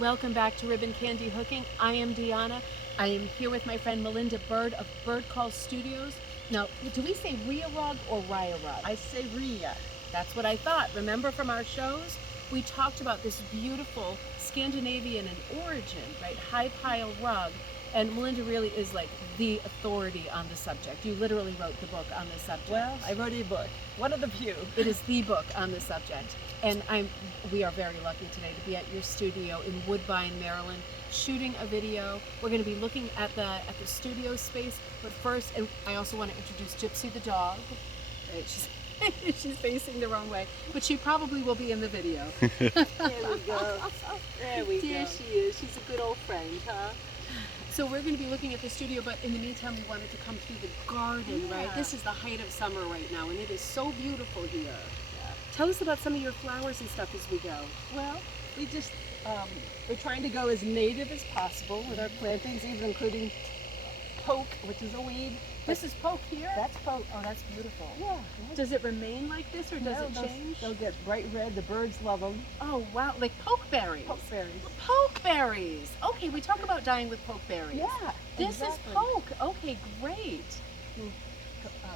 Welcome back to Ribbon Candy Hooking. I am Deanna. I am here with my friend Melinda Byrd of Byrdcall Studios. Now, do we say Rya Rug or Rya Rug? I say Rya. That's what I thought. Remember from our shows, we talked about this beautiful Scandinavian in origin, right, high pile rug. And Melinda really is like the authority on the subject. You literally wrote the book on the subject. Well, I wrote a book, one of the few. It is the book on the subject. And we are very lucky today to be at your studio in Woodbine, Maryland, shooting a video. We're going to be looking at the studio space, but first, and I also want to introduce Gypsy the dog. Right, she's facing the wrong way, but she probably will be in the video. There we go. There we go. There she is. She's a good old friend, huh? So we're going to be looking at the studio, but in the meantime, we wanted to come through the garden, right? This is the height of summer right now, and it is so beautiful here. Yeah. Tell us about some of your flowers and stuff as we go. Well, we just, we're trying to go as native as possible with our plantings, even including poke, which is a weed. This is poke here? That's poke. Oh, that's beautiful. Yeah. Does it remain like this, or does it change? They'll get bright red. The birds love them. Oh, wow. Like pokeberries. Pokeberries. Pokeberries. Okay, we talk about dying with pokeberries. Yeah, This is poke. Okay, great.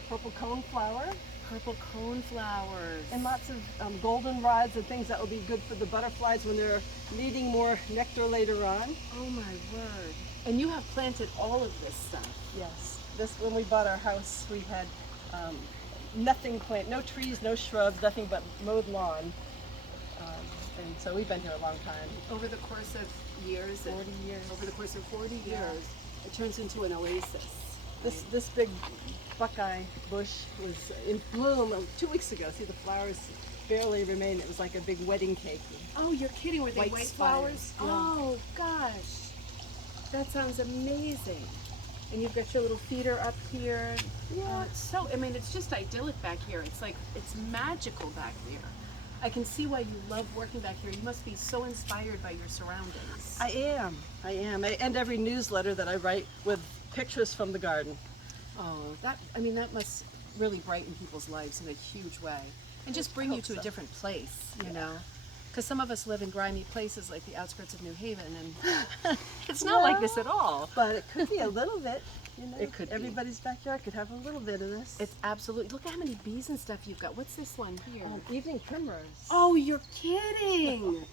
Purple cone flower. Purple cone flowers. And lots of golden rods and things that will be good for the butterflies when they're needing more nectar later on. Oh my word. And you have planted all of this stuff. Yes. When we bought our house, we had nothing planted, no trees, no shrubs, nothing but mowed lawn. And so we've been here a long time. Over the course of years? 40 years. Over the course of 40 years, it turns into an oasis. This big buckeye bush was in bloom 2 weeks ago. See, the flowers barely remain. It was like a big wedding cake. Oh, you're kidding. Were they white flowers? Yeah. Oh, gosh. That sounds amazing. And you've got your little feeder up here. Yeah. I mean, it's just idyllic back here. It's like, it's magical back there. I can see why you love working back here. You must be so inspired by your surroundings. I am. I end every newsletter that I write with pictures from the garden. Oh, that must really brighten people's lives in a huge way. And just bring you to a different place, you know? Because some of us live in grimy places like the outskirts of New Haven, and it's not like this at all. But it could be a little bit. You know, it could. Everybody's backyard could have a little bit of this. It's absolutely. Look at how many bees and stuff you've got. What's this one here? Evening primrose. Oh, you're kidding!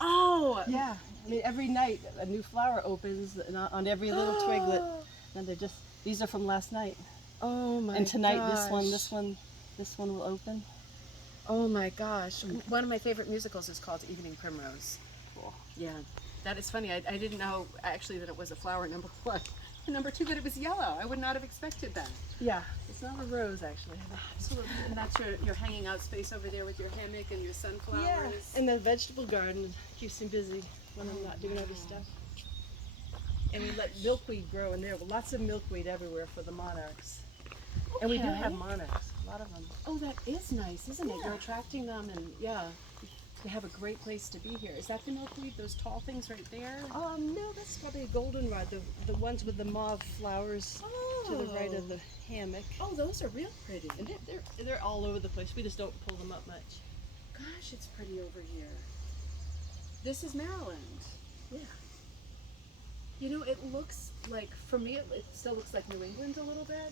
Oh. Yeah. I mean, every night a new flower opens on every little twiglet, and they're just. These are from last night. Oh my! And tonight, gosh. this one will open. Oh my gosh! One of my favorite musicals is called Evening Primrose. Cool. Yeah, that is funny. I didn't know actually that it was a flower, number one. And number two, that it was yellow. I would not have expected that. Yeah, it's not a rose actually. Absolutely. And that's your hanging out space over there with your hammock and your sunflowers. Yeah, and the vegetable garden keeps me busy when I'm not doing other stuff. And we let milkweed grow in there. Lots of milkweed everywhere for the monarchs. Okay. And we do have monarchs, a lot of them. Oh, that is nice, isn't it? Yeah. You're attracting them, and yeah, they have a great place to be here. Is that the milkweed, those tall things right there? No, that's probably a goldenrod, the ones with the mauve flowers to the right of the hammock. Oh, those are real pretty. And they're all over the place. We just don't pull them up much. Gosh, it's pretty over here. This is Maryland. Yeah. You know, it looks like, for me, it still looks like New England a little bit,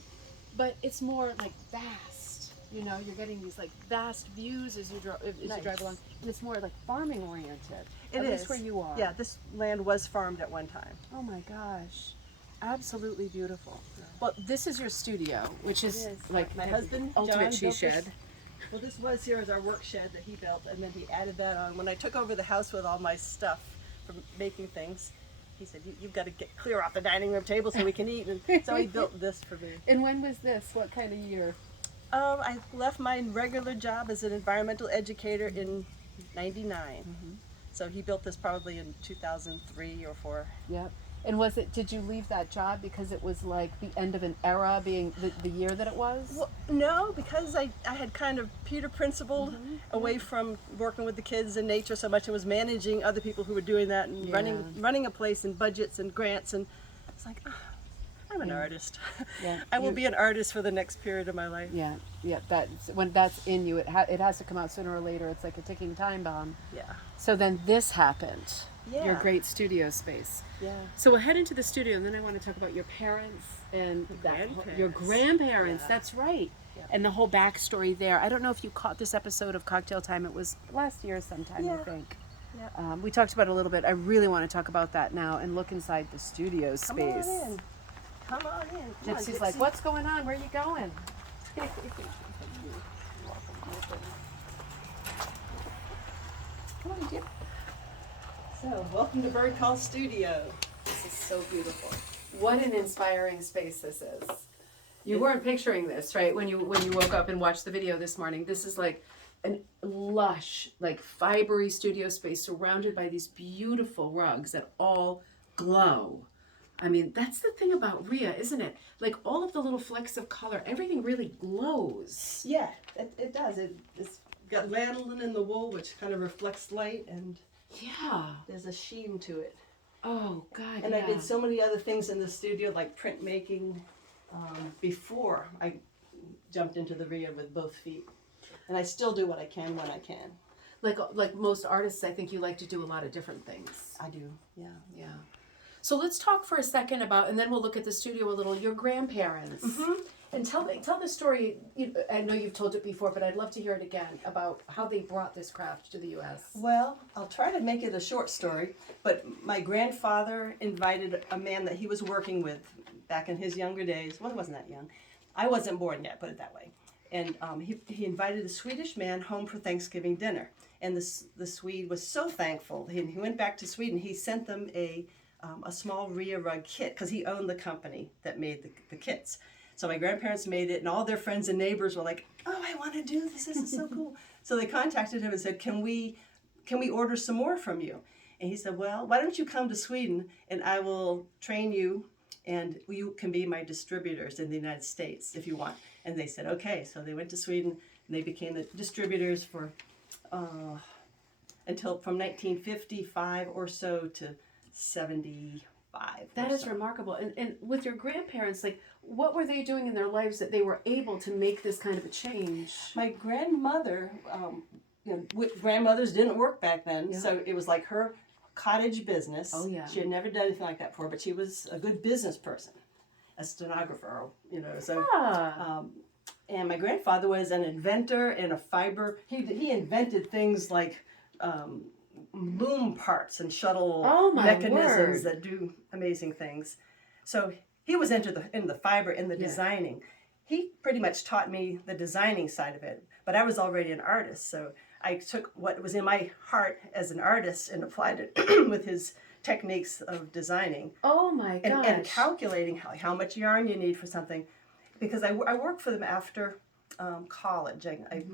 but it's more like vast. You know, you're getting these like vast views as you drive along, and it's more like farming oriented. It is. is. At least where you are. Yeah, this land was farmed at one time. Oh my gosh, absolutely beautiful. Yeah. Well, this is your studio, which is like my husband, ultimate John, she built shed. This. Well, this was here as our work shed that he built, and then he added that on. When I took over the house with all my stuff for making things, he said, you've got to get clear off the dining room table so we can eat. And so he built this for me. And when was this? What kind of year? I left my regular job as an environmental educator in '99. Mm-hmm. So he built this probably in 2003 or 4. Yep. And did you leave that job because it was like the end of an era, being the year that it was? Well, no, because I had kind of Peter principled away from working with the kids and nature so much, and was managing other people who were doing that and running a place and budgets and grants, and it's like, I'm an artist. Yeah. I will be an artist for the next period of my life. Yeah, yeah. That's when that's in you. It has to come out sooner or later. It's like a ticking time bomb. Yeah. So then this happened. Yeah. Your great studio space. Yeah. So we'll head into the studio, and then I want to talk about your parents and your grandparents. grandparents. Yeah. That's right. Yeah. And the whole backstory there. I don't know if you caught this episode of Cocktail Time. It was last year sometime, I Yeah. think. Yeah. We talked about it a little bit. I really want to talk about that now and look inside the studio Come space. on in. Come on in. Come on, Gypsy's like, Gypsy. what's going on? Where are you going? Come on, Gyp. So, welcome to Byrdcall Studio. This is so beautiful. What an inspiring space this is. You weren't picturing this, right? When you woke up and watched the video this morning, this is like an lush, like fibery studio space surrounded by these beautiful rugs that all glow. I mean, that's the thing about Rya, isn't it? Like all of the little flecks of color, everything really glows. Yeah, it does. It's got lanolin in the wool, which kind of reflects light, and Yeah. there's a sheen to it. Oh, God, And yeah. I did so many other things in the studio, like printmaking, before I jumped into the Rya with both feet. And I still do what I can when I can. Like most artists, I think you like to do a lot of different things. I do, yeah. Yeah. So let's talk for a second about, and then we'll look at the studio a little, your grandparents. And tell the story. I know you've told it before, but I'd love to hear it again about how they brought this craft to the U.S. Well, I'll try to make it a short story, but my grandfather invited a man that he was working with back in his younger days. Well, he wasn't that young. I wasn't born yet, put it that way. And he invited a Swedish man home for Thanksgiving dinner. And the Swede was so thankful. He went back to Sweden. He sent them a small Rya rug kit because he owned the company that made the kits. So my grandparents made it, and all their friends and neighbors were like, "Oh, I want to do this. This is so cool." So they contacted him and said, "Can we order some more from you?" And he said, "Well, why don't you come to Sweden and I will train you, and you can be my distributors in the United States if you want." And they said, "Okay." So they went to Sweden and they became the distributors for until from 1955 or so to 75. That is remarkable. And with your grandparents, like, what were they doing in their lives that they were able to make this kind of a change? My grandmother, grandmothers didn't work back then, Yeah. so it was like her cottage business. Oh, yeah. She had never done anything like that before, but she was a good business person, a stenographer, so. Ah. And my grandfather was an inventor and a fiber. He invented things like loom parts and shuttle Oh, my mechanisms word. that do amazing things. So he was into the fiber and the Yeah. designing. He pretty much taught me the designing side of it, but I was already an artist, so I took what was in my heart as an artist and applied it with his techniques of designing Oh, my gosh. and calculating how much yarn you need for something, because I worked for them after college. I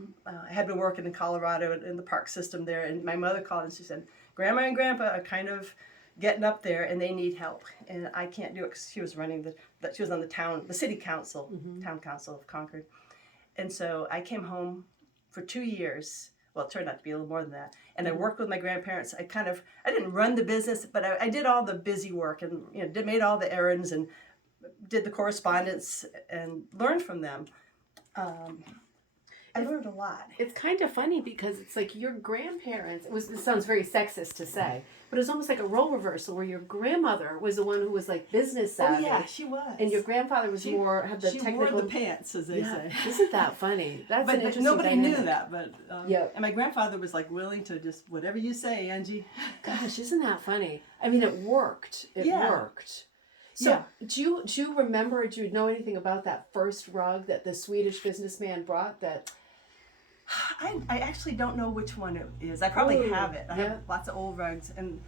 had been working in Colorado in the park system there, and my mother called and she said, "Grandma and Grandpa are kind of getting up there and they need help, and I can't do it," because she was running she was on the city council, town council of Concord. And so I came home for 2 years. Well, it turned out to be a little more than that. And I worked with my grandparents. I didn't run the business, but I did all the busy work and made all the errands and did the correspondence and learned from them. I learned a lot. It's kind of funny because it's like your grandparents, this sounds very sexist to say, but it was almost like a role reversal where your grandmother was the one who was like business savvy. Oh yeah, she was. And your grandfather was more, had the she technical. wore the pants, as they say. Isn't that funny? That's an But interesting nobody dynamic. knew that. But Yeah. And my grandfather was like willing to just whatever you say, Angie. Gosh, isn't that funny? I mean, it worked. It Yeah. worked. So, do you remember? Do you know anything about that first rug that the Swedish businessman brought? That I actually don't know which one it is. I probably Ooh, have it. I yeah. have lots of old rugs, and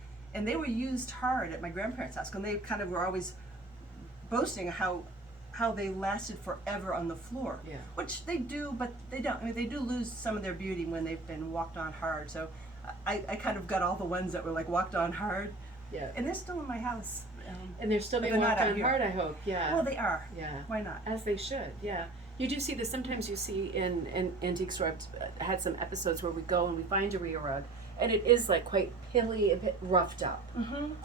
they were used hard at my grandparents' house, and they kind of were always boasting how they lasted forever on the floor. Yeah. Which they do, but they don't. I mean, they do lose some of their beauty when they've been walked on hard. So I kind of got all the ones that were like walked on hard, yeah, and they're still in my house. and they're still but being they're walked not out on here. hard. I hope. Yeah. Well, they are. Yeah. Why not? As they should, yeah. You do see this, sometimes you see in antique store, I've had some episodes where we go and we find a Rya rug and it is like quite pilly, a bit roughed up. And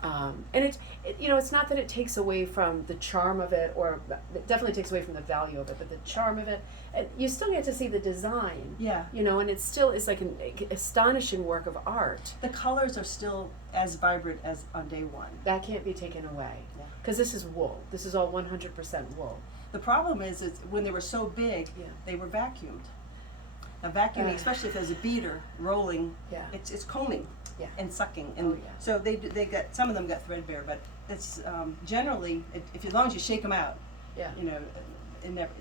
it's not that it takes away from the charm of it, or it definitely takes away from the value of it, but the charm of it, and you still get to see the design. Yeah. And it still is like an astonishing work of art. The colors are still as vibrant as on day one. That can't be taken away, Yeah. because this is wool. This is all 100% wool. The problem is when they were so big, Yeah. they were vacuumed. Now vacuuming, especially if there's a beater rolling, Yeah. it's combing Yeah. and sucking, and Oh, yeah. so they got, some of them got threadbare, but it's generally, if as long as you shake them out, Yeah.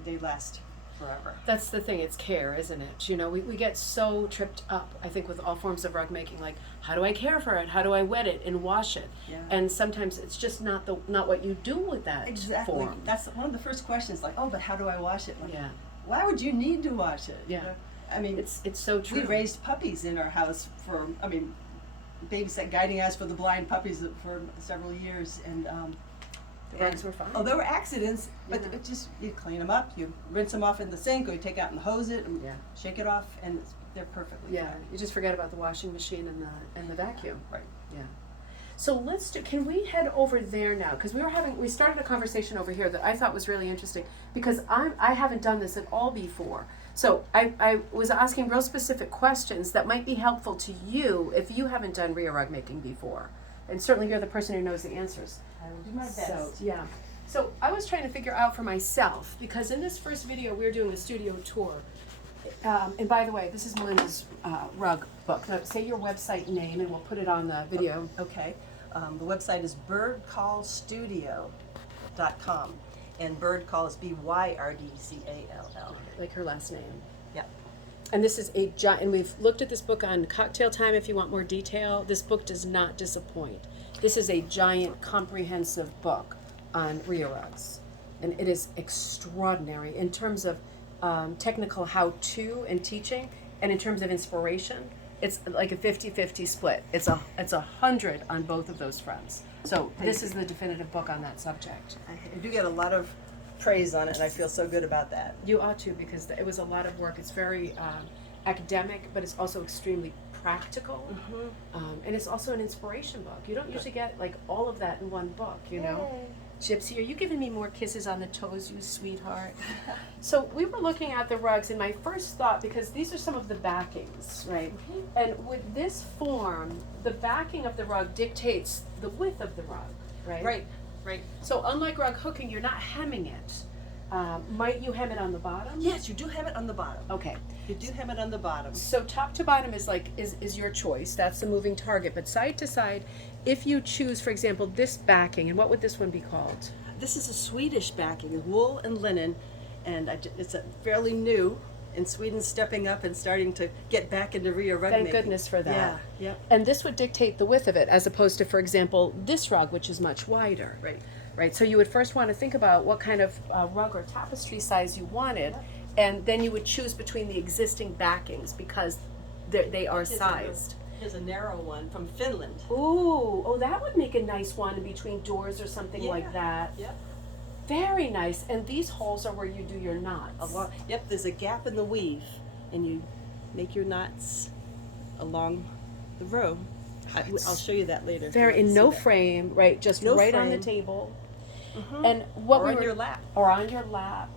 they last forever. That's the thing, it's care, isn't it? We get so tripped up, I think, with all forms of rug making, like, how do I care for it? How do I wet it and wash it? Yeah. And sometimes it's just not what you do with that Exactly. form. That's one of the first questions, like, oh, but how do I wash it? Like, Yeah. why would you need to wash it? Yeah. I mean, It's so true. we raised puppies in our house babysat guiding us for the blind puppies for several years, and The rugs were fine. oh, there were accidents, but Yeah. it just, you clean them up, you rinse them off in the sink, or you take out and hose it and Yeah. shake it off, and they're perfectly Yeah, fine. you just forget about the washing machine and the vacuum. Right. Yeah. So can we head over there now? Because we started a conversation over here that I thought was really interesting, because I haven't done this at all before. So I was asking real specific questions that might be helpful to you if you haven't done Rya rug making before. And certainly you're the person who knows the answers. I will do my best. So, yeah. So I was trying to figure out for myself, because in this first video we were doing a studio tour. And by the way, this is Melinda's rug book. Now, say your website name and we'll put it on the video. Okay. The website is byrdcallstudio.com, and Byrdcall is Byrdcall. Like her last name. Yep. And this is and we've looked at this book on Cocktail Time if you want more detail. This book does not disappoint. This is a giant comprehensive book on Rya rugs. And it is extraordinary in terms of technical how-to and teaching, and in terms of inspiration. It's like a 50-50 split. It's a 100 on both of those fronts. So this is the definitive book on that subject. I do get a lot of praise on it, and I feel so good about that. You ought to, because it was a lot of work. It's very academic, but it's also extremely practical, and it's also an inspiration book. You don't usually get like all of that in one book, Gypsy, are you giving me more kisses on the toes, you sweetheart? So we were looking at the rugs, and my first thought, because these are some of the backings, right? And with this form, the backing of the rug dictates the width of the rug, right? Right. So unlike rug hooking, you're not hemming it. Might you hem it on the bottom? Yes, you do hem it on the bottom. Okay. You do hem it on the bottom. So top to bottom is your choice. That's the moving target. But side to side, if you choose, for example, this backing, and what would this one be called? This is a Swedish backing, wool and linen, and it's fairly new. And Sweden's stepping up and starting to get back into Rya rug Thank making. goodness for that. Yeah. Yep. And this would dictate the width of it, as opposed to, for example, this rug, which is much wider. Right. So you would first want to think about what kind of rug or tapestry size you wanted, and then you would choose between the existing backings, because they are sized. Here's a narrow one from Finland. Ooh, that would make a nice one in between doors or something like that. Yep. Very nice. And these holes are where you do your knots. Yep, there's a gap in the weave, and you make your knots along the row. I'll show you that later. In no frame, right? Just No right on the frame. table. And what Or on your lap. Or on your lap.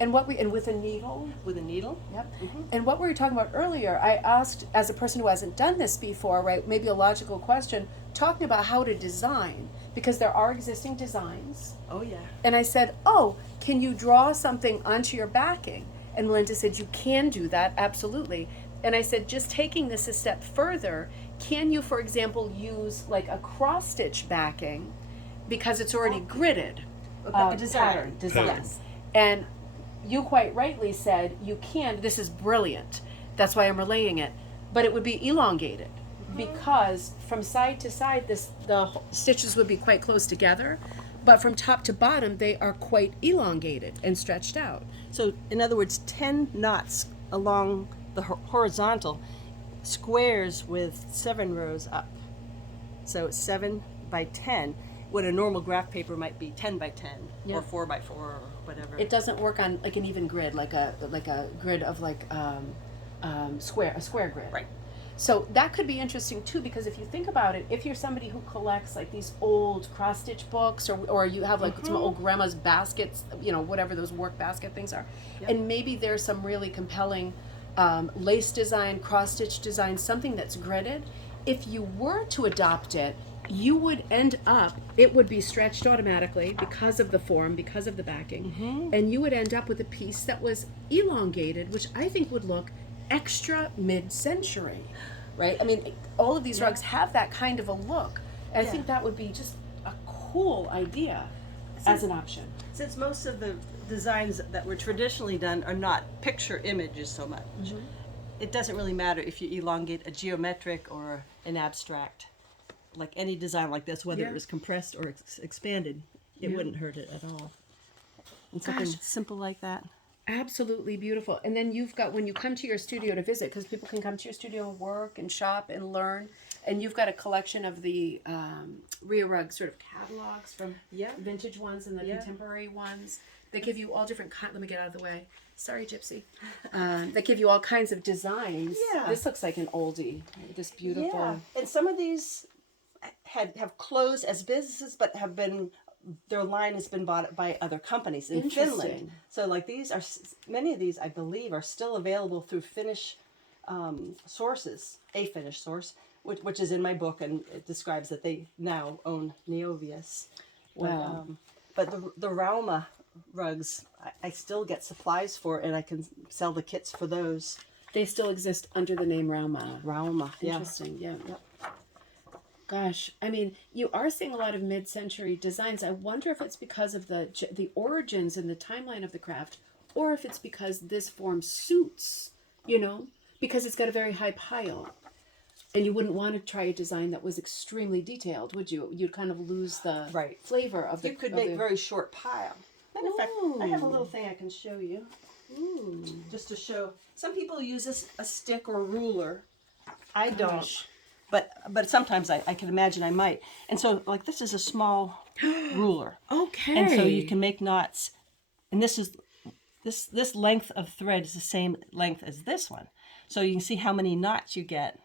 And with a needle. With a needle. Yep. And what we were talking about earlier, I asked, as a person who hasn't done this before, right, maybe a logical question, talking about how to design, because there are existing designs. Oh yeah. And I said, can you draw something onto your backing? And Melinda said, you can do that, absolutely. And I said, just taking this a step further, can you, for example, use like a cross-stitch backing, because it's already gridded, Okay, design. Yes. And you quite rightly said you can. This is brilliant. That's why I'm relaying it. But it would be elongated, because from side to side, the stitches would be quite close together, but from top to bottom, they are quite elongated and stretched out. So, in other words, 10 knots along the horizontal, squares with 7 rows up. So 7 by 10. What a normal graph paper might be 10 by 10 Yeah. or 4 by 4 or whatever. It doesn't work on like an even grid, like a grid of a square grid. Right. So that could be interesting too, because if you think about it, if you're somebody who collects like these old cross stitch books, or you have like some old grandma's baskets, whatever those work basket things are, and maybe there's some really compelling lace design, cross stitch design, something that's gridded. If you were to adopt it, you would end up, it would be stretched automatically because of the form, because of the backing, and you would end up with a piece that was elongated, which I think would look extra mid-century, right? I mean, all of these rugs have that kind of a look. And I think that would be just a cool idea as an option. Since most of the designs that were traditionally done are not picture images so much, it doesn't really matter if you elongate a geometric or an abstract. Like any design like this, whether it was compressed or expanded, it wouldn't hurt it at all. And something simple like that. Absolutely beautiful. And then you've got, when you come to your studio to visit, because people can come to your studio and work and shop and learn, and you've got a collection of the Rya Rugs sort of catalogs from vintage ones and the contemporary ones. They give you all different let me get out of the way. Sorry, Gypsy. They give you all kinds of designs. Yeah. This looks like an oldie. This beautiful. Yeah. And some of these have closed as businesses, but have been, their line has been bought by other companies in Finland. So like many of these I believe are still available through Finnish sources, a Finnish source, which is in my book, and it describes that they now own Neovius. Wow. But the Rauma rugs, I still get supplies for, and I can sell the kits for those. They still exist under the name Rauma. Rauma, Interesting, yeah. Gosh, I mean, you are seeing a lot of mid-century designs. I wonder if it's because of the origins and the timeline of the craft, or if it's because this form suits, because it's got a very high pile. And you wouldn't want to try a design that was extremely detailed, would you? You'd kind of lose the flavor of the... You could make very short pile. Matter of fact, I have a little thing I can show you. Ooh. Just to show. Some people use a stick or ruler. I don't. But sometimes I can imagine I might. And so, like, this is a small ruler. Okay. And so you can make knots. And this length of thread is the same length as this one. So you can see how many knots you get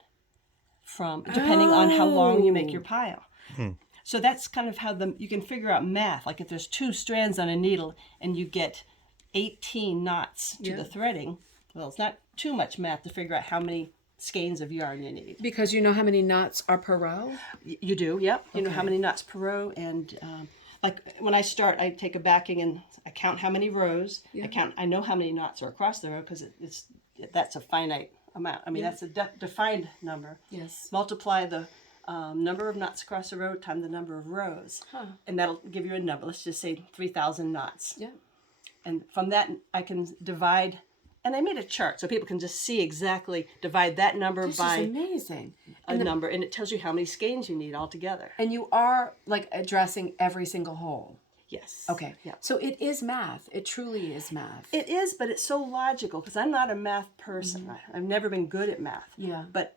from, depending on how long you make your pile. So that's kind of how you can figure out math. Like if there's 2 strands on a needle and you get 18 knots to the threading, well, it's not too much math to figure out how many skeins of yarn you need. Because you know how many knots are per row? You do, yep. You know how many knots per row. And like when I start, I take a backing and I count how many rows. I know how many knots are across the row because that's a finite amount. I mean, that's a defined number. Yes. Multiply the number of knots across the row times the number of rows. And that'll give you a number. Let's just say 3,000 knots. Yeah. And from that, I can divide. And I made a chart so people can just see exactly, divide that number by amazing. a number, and it tells you how many skeins you need altogether. And you are like addressing every single hole. Yes. Okay. Yeah. So it is math. It truly is math. It is, but it's so logical because I'm not a math person. I've never been good at math. Yeah. But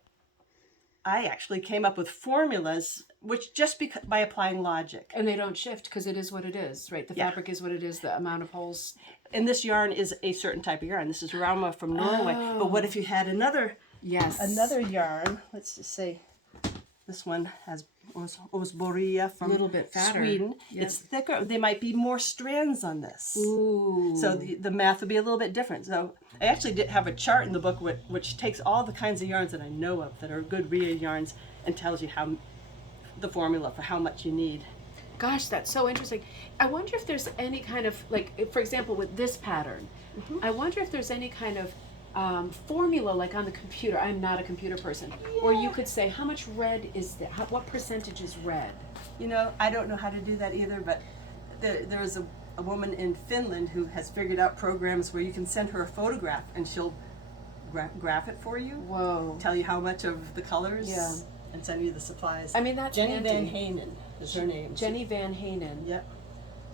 I actually came up with formulas, which just by applying logic. And they don't shift because it is what it is, right? The fabric is what it is, the amount of holes. And this yarn is a certain type of yarn. This is Rauma from Norway. But what if you had another yarn? Let's just say this one has Osboria from a little bit fatter. Sweden. Yep. It's thicker. There might be more strands on this. Ooh. So the math would be a little bit different. So I actually did have a chart in the book which takes all the kinds of yarns that I know of that are good Rya yarns and tells you the formula for how much you need. Gosh, that's so interesting. I wonder if there's any kind of, like, for example, with this pattern, I wonder if there's any kind of formula, like on the computer. I'm not a computer person. Or you could say, how much red is that? What percentage is red? I don't know how to do that either, but there's a woman in Finland who has figured out programs where you can send her a photograph and she'll graph it for you. Whoa. Tell you how much of the colors. Yeah. And send you the supplies. I mean, that's Jenny handy. Van Hanen is her name. Jenny Van Hanen. Yep.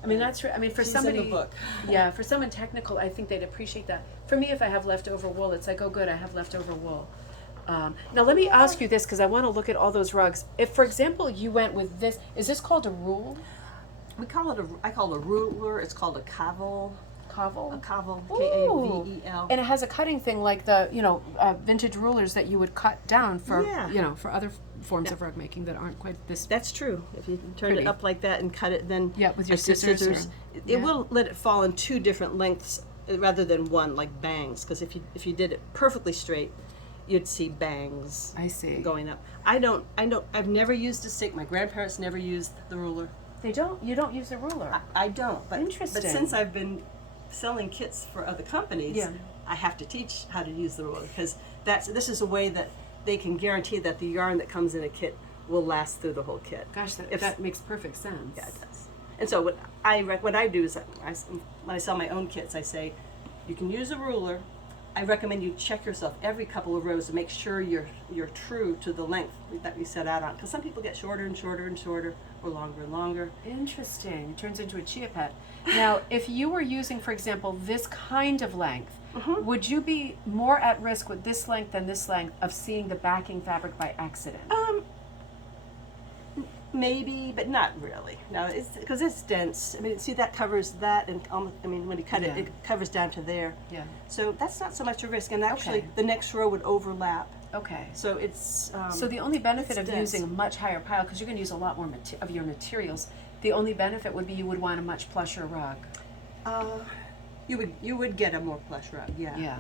I mean, that's. I mean, for She's somebody. in the book. Yeah, for someone technical, I think they'd appreciate that. For me, if I have leftover wool, it's like, oh, good, I have leftover wool. Now, let me ask you this because I want to look at all those rugs. If, for example, you went with this, is this called a rule? I call it a ruler. It's called a kavel. Kavel? A Kavel, Ooh. K-A-V-E-L. And it has a cutting thing like the, vintage rulers that you would cut down for, Yeah. For other forms of rug making that aren't quite this. That's true. If you turn Pretty. it up like that and cut it, then With your like the scissors. it will let it fall in two different lengths rather than one, like bangs. Because if you did it perfectly straight, you'd see bangs. I see. Going up. I've never used a stick. My grandparents never used the ruler. They don't. You don't use a ruler. I don't. But, Interesting. But since I've been selling kits for other companies, Yeah. I have to teach how to use the ruler because this is a way that they can guarantee that the yarn that comes in a kit will last through the whole kit. Gosh, that makes perfect sense. Yeah, it does. And so what I do is when I sell my own kits, I say you can use a ruler. I recommend you check yourself every couple of rows to make sure you're true to the length that you set out on. Because some people get shorter and shorter and shorter, or longer and longer. Interesting. It turns into a chia pet. Now, if you were using, for example, this kind of length, would you be more at risk with this length than this length of seeing the backing fabric by accident? Maybe, but not really. No, it's because it's dense. I mean, see that covers that, and when you cut it, it covers down to there. Yeah. So that's not so much a risk. And actually, Okay. the next row would overlap. Okay. So it's. So the only benefit it's of dense. using a much higher pile, because you're going to use a lot more of your materials, the only benefit would be you would want a much plusher rug. You would get a more plush rug. Yeah. Yeah.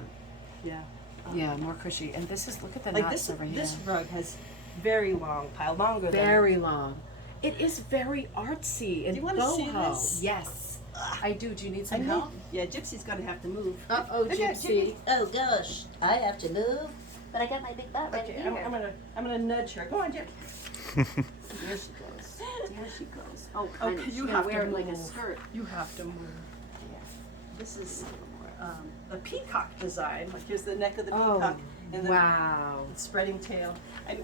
Yeah. Yeah, more cushy. And this is, look at the Like knots over here. this rug has very long pile, longer than. Very long. It is very artsy and Do you wanna see boho. this? Yes. I do. Do you need I some need, help? yeah, Gypsy's gonna have to move. Uh-oh, Look at Gypsy. Oh gosh, I have to move, but I got my big butt right Okay, here. I'm gonna nudge her. Go on, Gypsy. There she goes. There she goes. Oh, honey, Okay, she's you gonna have wear to it like a move. skirt. You have to move. This is the peacock design. Like here's the neck of the peacock and the Wow. spreading tail.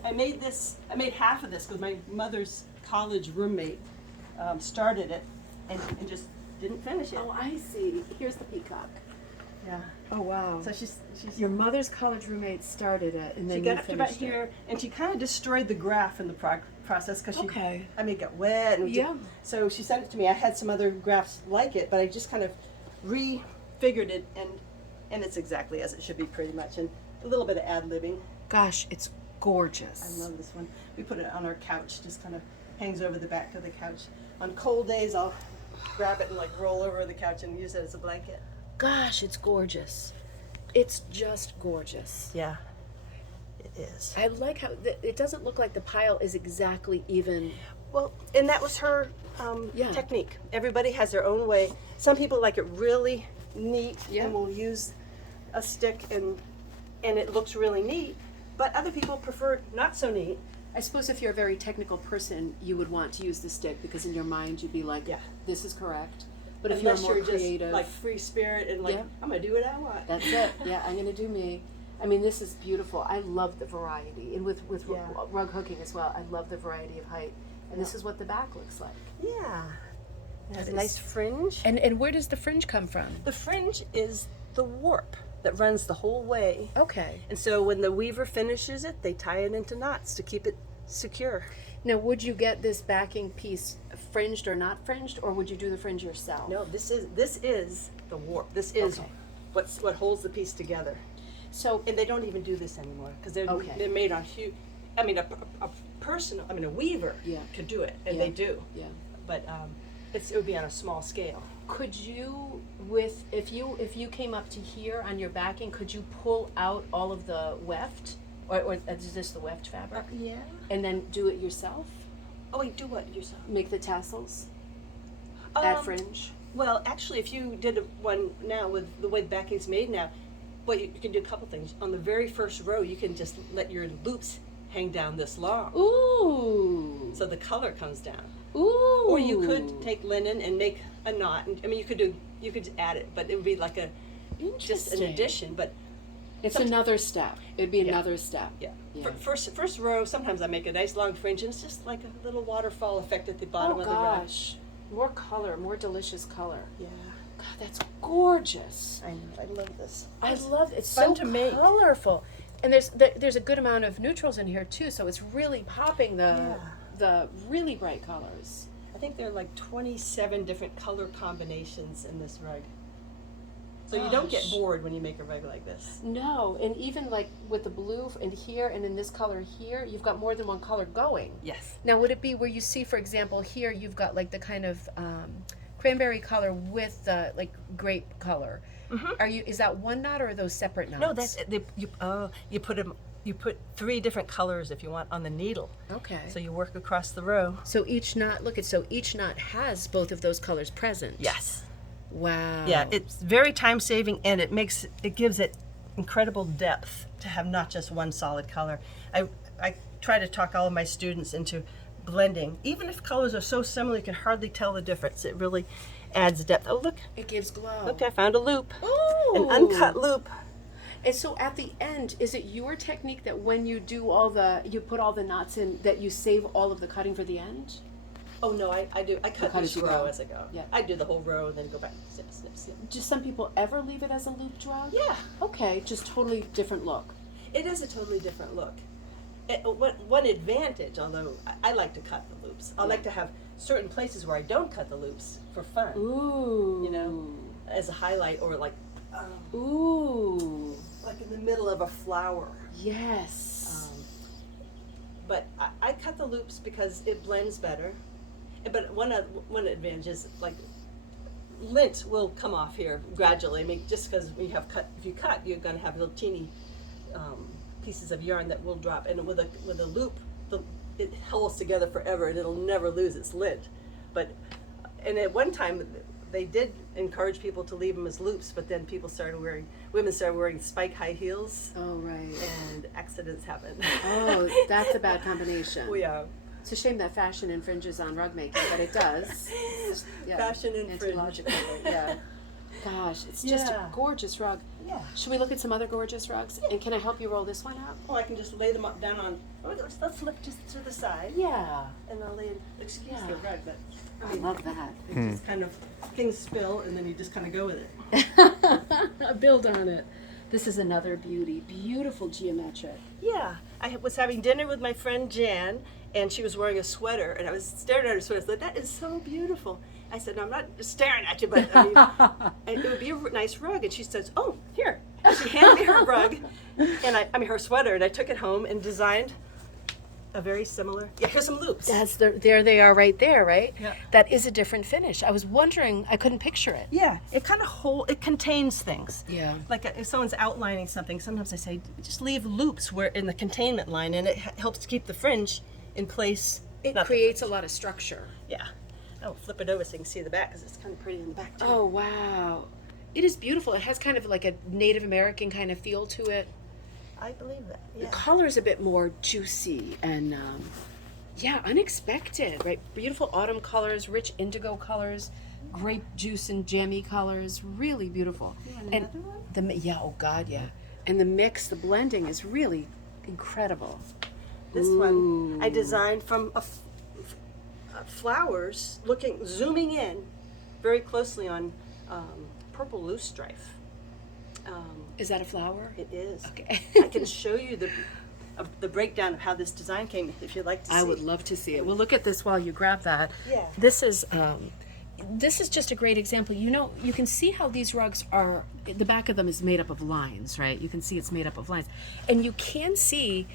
I made this. I made half of this because my mother's college roommate started it and just didn't finish it. Oh, I see. Here's the peacock. Yeah. Oh, wow. So she's Your mother's college roommate started it, and then she you got up to about finished it. here, and she kind of destroyed the graph in the process because she, Okay. I mean, it got wet. And Yeah. so she sent it to me. I had some other graphs like it, but I just kind of refigured it, and it's exactly as it should be, pretty much, and a little bit of ad-libbing. Gosh, it's gorgeous. I love this one. We put it on our couch, just kind of hangs over the back of the couch. On cold days, I'll grab it and like roll over the couch and use it as a blanket. Gosh, it's gorgeous. It's just gorgeous. Yeah, it is. I like how it doesn't look like the pile is exactly even. Well, and that was her Yeah. technique. Everybody has their own way. Some people like it really neat Yeah. and will use a stick and it looks really neat. But other people prefer not so neat. I suppose if you're a very technical person, you would want to use the stick because in your mind you'd be like, Yeah. this is correct. But if Unless you're more you're just creative, like free spirit and like Yeah. I'm gonna do what I want. that's it. Yeah, I'm gonna do me. I mean, this is beautiful. I love the variety, and with Yeah. rug hooking as well. I love the variety of height, and this is what the back looks like. Yeah. It has a That nice is- fringe. And where does the fringe come from? The fringe is the warp that runs the whole way. Okay. And so when the weaver finishes it, they tie it into knots to keep it secure. Now, would you get this backing piece fringed or not fringed, or would you do the fringe yourself? No, this is the warp. This is Okay. what holds the piece together. So, And they don't even do this anymore because they're made on huge. I mean, a weaver Yeah. could do it, and Yeah. they do. yeah. But it would be on a small scale. Could you, if you came up to here on your backing, could you pull out all of the weft, or is this the weft fabric, Yeah. and then do it yourself? Oh wait, do what yourself? Make the tassels, add Um, fringe. Well, actually, if you did one now with the way the backing's made now, well, you can do a couple things. On the very first row, you can just let your loops hang down this long, Ooh. so the color comes down. Ooh. Or you could take linen and make a knot. And, I mean, you could add it, but it would be like just an Interesting. addition. But It's Somet- another step. It'd be Yeah. another step. yeah, Yeah. First row. Sometimes I make a nice long fringe, and it's just like a little waterfall effect at the bottom Oh of the rug. gosh, more color, more delicious color. Yeah, God, that's gorgeous. I know. I love this. I love it. It's fun so to make. colorful, and there's a good amount of neutrals in here too, so it's really popping the really bright colors. I think there are like 27 different color combinations in this rug. So you don't get Gosh. bored when you make a rug like this. No, and even like with the blue in here and in this color here, you've got more than one color going. Yes. Now, would it be where you see, for example, here you've got like the kind of cranberry color with the like grape color? Mhm. Is that one knot or are those separate knots? No, that's you put them. You put 3 different colors if you want on the needle. Okay. So you work across the row. So each knot, each knot has both of those colors present. Yes. Wow. Yeah, it's very time saving, and it gives it incredible depth to have not just one solid color. I try to talk all of my students into blending. Even if colors are so similar you can hardly tell the difference. It really adds depth. Oh, look. It gives glow. Look, I found a loop. Ooh. An uncut loop. And so at the end, is it your technique that when you do you put all the knots in, that you save all of the cutting for the end? Oh no, I do. I cut cut each as you row go. as I go. Yeah. I do the whole row and then go back. Snip, snip, snip. Do some people ever leave it as a looped rug? Yeah, Okay, just totally different look. it is a totally different look. One advantage, although I like to cut the loops. I like to have certain places where I don't cut the loops for fun. Ooh. You know, as a highlight, or like Ooh. like in the middle of a flower. Yes. But I cut the loops because it blends better. But one advantage is like lint will come off here gradually. I mean, just because if you cut, you're going to have little teeny pieces of yarn that will drop. And with a loop, it holds together forever, and it'll never lose its lint. And at one time, they did encourage people to leave them as loops, but then women started wearing spike high heels, Oh, right. and accidents happen. Oh, that's a bad combination. Yeah. It's a shame that fashion infringes on rug making, but it does. Yeah, Fashion infringe. anti-logical, but yeah. Gosh, it's just a Yeah. gorgeous rug. Yeah. Should we look at some other gorgeous rugs? And can I help you roll this one out? Well, I can just lay them down on. Let's flip just to the side, Yeah. and I'll lay it. Excuse Yeah. the rug, but I love that. it just kind of things spill, and then you just kind of go with it. Build on it. This is another beauty. Beautiful geometric. Yeah, I was having dinner with my friend Jan, and she was wearing a sweater, and I was staring at her sweater. I said, "That is so beautiful." I said, "No, I'm not staring at you, but I mean, it would be a nice rug." And she says, "Oh, here." And she handed me her rug, and her sweater, and I took it home and designed a very similar. Yeah, here's some loops. There they are right there, right? Yeah. That is a different finish. I was wondering, I couldn't picture it. Yeah, it kind of it contains things. Yeah. Like if someone's outlining something, sometimes I say just leave loops where in the containment line, and it helps to keep the fringe in place. It Not the creates a fringe. lot of structure. Yeah. Oh, flip it over so you can see the back, because it's kind of pretty in the back too. Oh, wow. It is beautiful. It has kind of like a Native American kind of feel to it. I believe that. The Yeah. color's a bit more juicy and, unexpected, right? Beautiful autumn colors, rich indigo colors, grape juice and jammy colors. Really beautiful. And And another one? oh God, yeah. And the mix, the blending is really incredible. This one I designed from flowers, zooming in very closely on purple loosestrife. Is that a flower? It is. Okay. I can show you the breakdown of how this design came, if you'd like to see. I would love to see it. Well, look at this while you grab that. Yeah. This is just a great example. You know, you can see how these rugs are, the back of them is made up of lines, right? You can see it's made up of lines. And you can see,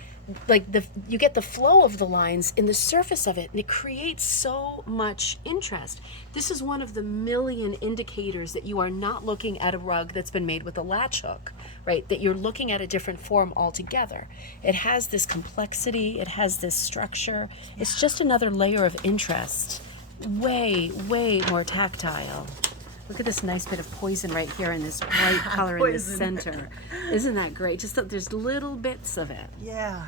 like, you get the flow of the lines in the surface of it, and it creates so much interest. This is one of the million indicators that you are not looking at a rug that's been made with a latch hook, right? That you're looking at a different form altogether. It has this complexity, it has this structure. It's just another layer of interest. Way, way more tactile. Look at this nice bit of poison right here in this bright color in the Poison. center. Isn't that great? Just there's little bits of it. Yeah.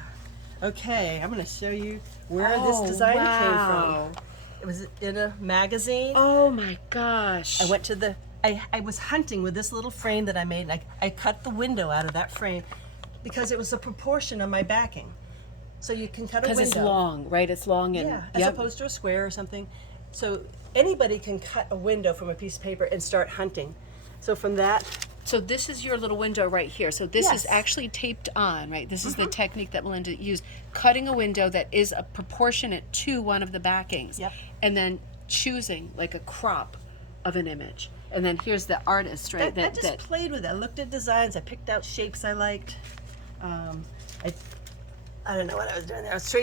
Okay, I'm going to show you where Oh, this design wow. came from. It was in a magazine. Oh my gosh. I went to I was hunting with this little frame that I made, and I cut the window out of that frame because it was a proportion of my backing. So you can cut a window. Because it's long, right? It's long and Yeah, as yep. opposed to a square or something. So anybody can cut a window from a piece of paper and start hunting. So from that, So this is your little window right here. So this is Yes. actually taped on, right? This is the technique that Melinda used. Cutting a window that is a proportionate to one of the backings. Yep. And then choosing like a crop of an image. And then here's the artist, right? I just played with it. I looked at designs. I picked out shapes I liked. I don't know what I was doing there. I was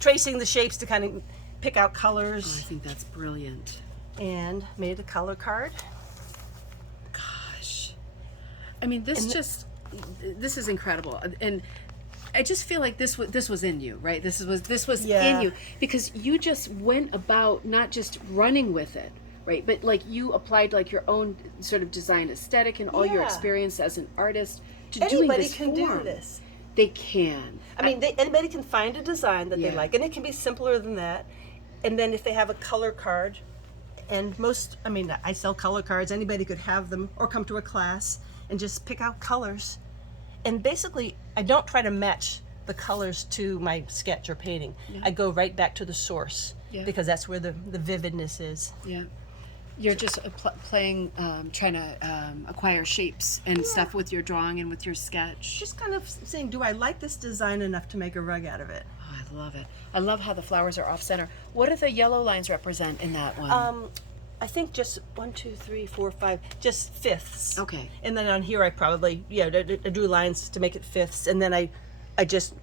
tracing the shapes to kind of pick out Oh, I colors think that's brilliant. and made a color card. Gosh, I mean, this is incredible, and I just feel like this was in you, right? This was Yeah. in you because you just went about not just running with it, right? But like you applied like your own sort of design aesthetic and all your Yeah. experience as an artist to doing Anybody this can form. do this. They can. I mean, anybody can find a design that Yeah. they like, and it can be simpler than that. And then if they have a color card, and I sell color cards. Anybody could have them or come to a class and just pick out colors. And basically, I don't try to match the colors to my sketch or painting. I go right back to the source because that's where the vividness is. Yeah. You're just playing, trying to acquire shapes and stuff with your drawing and with your sketch. Just kind of saying, do I like this design enough to make a rug out of it? Oh, I love it. I love how the flowers are off center. What do the yellow lines represent in that one? I think just 1, 2, 3, 4, 5, just fifths. Okay. And then on here I probably, I drew lines to make it fifths, and then I just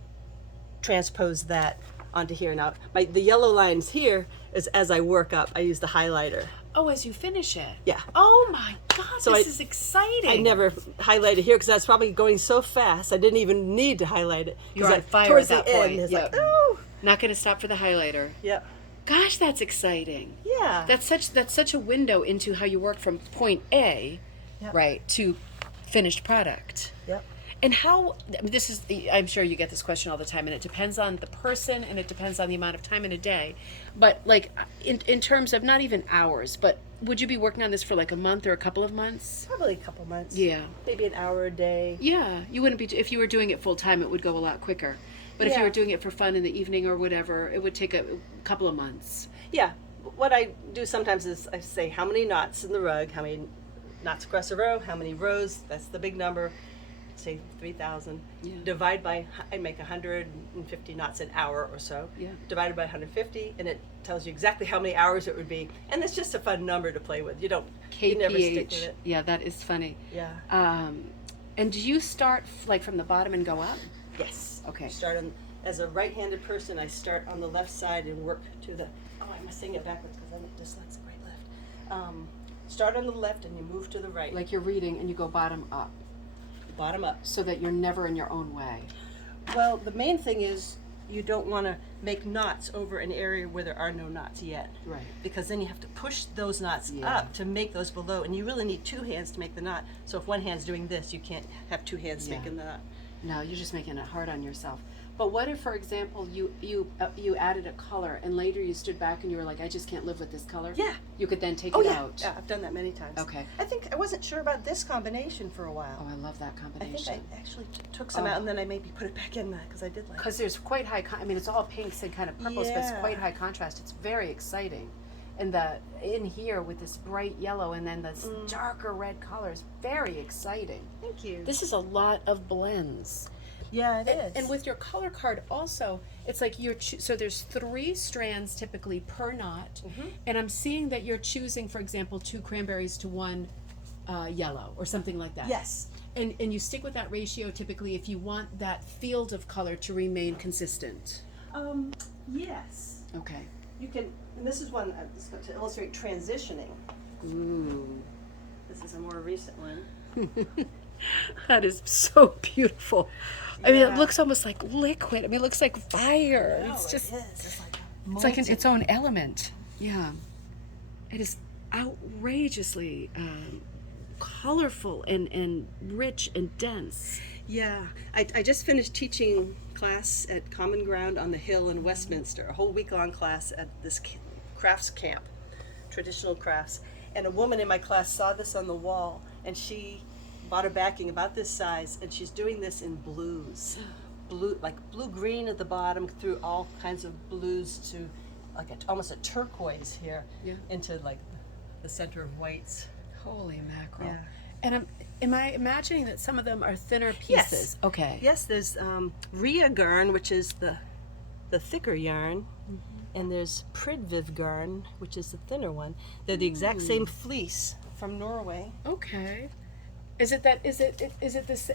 transpose that onto here. Now, the yellow lines here is as I work up, I use the highlighter. Oh, as you finish it. Yeah. Oh my God, So this is exciting. I never highlighted here because that's probably going so fast. I didn't even need to highlight it. 'Cause You're on fire towards at that the end, point. it's Yeah. like, oh, Not going to stop for the highlighter. yeah, Gosh, that's exciting. yeah. That's such a window into how you work from point A, Yep. right, to finished product. Yep. And how, I mean, this is, I'm sure you get this question all the time, and it depends on the person and it depends on the amount of time in a day. But like in terms of not even hours, but would you be working on this for like a month or a couple of months? Probably a couple months. Yeah. Maybe an hour a day. Yeah, you wouldn't be, if you were doing it full time, it would go a lot quicker. But if you Yeah. were doing it for fun in the evening or whatever, it would take a couple of months. Yeah. What I do sometimes is I say how many knots in the rug, how many knots across a row, how many rows, that's the big number, say 3,000. Yeah. Divide by, I make 150 knots an hour or so. Yeah. Divided by 150, and it tells you exactly how many hours it would be. And it's just a fun number to play with. You never stick with it. Yeah, that is funny. Yeah. And do you start like from the bottom and go up? Yes. Okay. As a right-handed person, I start on the left side and work to the, I'm saying it backwards because I'm dyslexic, right, left. Start on the left and you move to the right. Like you're reading and you go bottom up Bottom up. so that you're never in your own way. Well, the main thing is you don't want to make knots over an area where there are no knots yet. Right. Because then you have to push those knots Yeah. up to make those below, and you really need two hands to make the knot. So if one hand's doing this, you can't have two hands Yeah. making the knot. No, you're just making it hard on yourself. But what if, for example, you added a color and later you stood back and you were like, I just can't live with this color? Yeah. You could then take Oh it yeah. out. Yeah, I've done that many times. Okay. I think I wasn't sure about this combination for a while. Oh, I love that I combination. think I actually took some Oh. out and then I maybe put it back in because I did like it. Because there's quite high, I mean, it's all pinks and kind of purples, but it's Yeah. quite high contrast. It's very exciting. And in here with this bright yellow and then this darker red colors, very exciting. Thank you. This is a lot of blends. Yeah, it is. And with your color card also, it's like so there's 3 strands typically per knot, and I'm seeing that you're choosing, for example, 2 cranberries to 1 yellow or something like that. Yes. And you stick with that ratio typically if you want that field of color to remain consistent. Yes. Okay. You can, and this is one to illustrate transitioning. Ooh. This is a more recent one. That is so beautiful. I mean, it Yeah. looks almost like liquid. I mean, it looks like fire. No, It's just, it is. It's like it's like molten. its own element. Yeah. It is outrageously colorful and rich and dense. Yeah, I just finished teaching class at Common Ground on the Hill in Westminster, a whole week-long class at this crafts camp, traditional crafts. And a woman in my class saw this on the wall, and she bought a backing about this size, and she's doing this in blues, like blue-green at the bottom through all kinds of blues to like almost a turquoise here, Yeah. into like the center of whites. Holy mackerel. Yeah. And am I imagining that some of them are thinner pieces? Yes. Okay. Yes, there's Rya garn, which is the thicker yarn, and there's Prydviv garn, which is the thinner one. They're the exact same fleece from Norway. Okay. Is it this?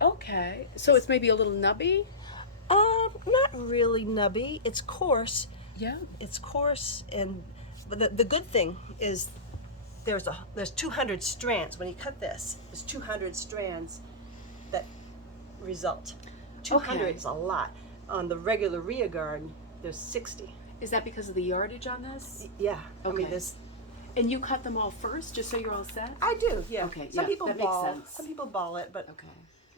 Okay. So it's maybe a little nubby. Not really nubby. It's coarse. Yeah. It's coarse, but the good thing is there's 200 strands. When you cut this, there's 200 strands that result. 200 Okay. is a lot. On the regular Rya garden, there's 60. Is that because of the yardage on this? Yeah. I mean, Okay. this. And you cut them all first, just so you're all set? I do. Yeah. Okay, Some yeah, people that makes ball. sense. Some people ball it, but Okay.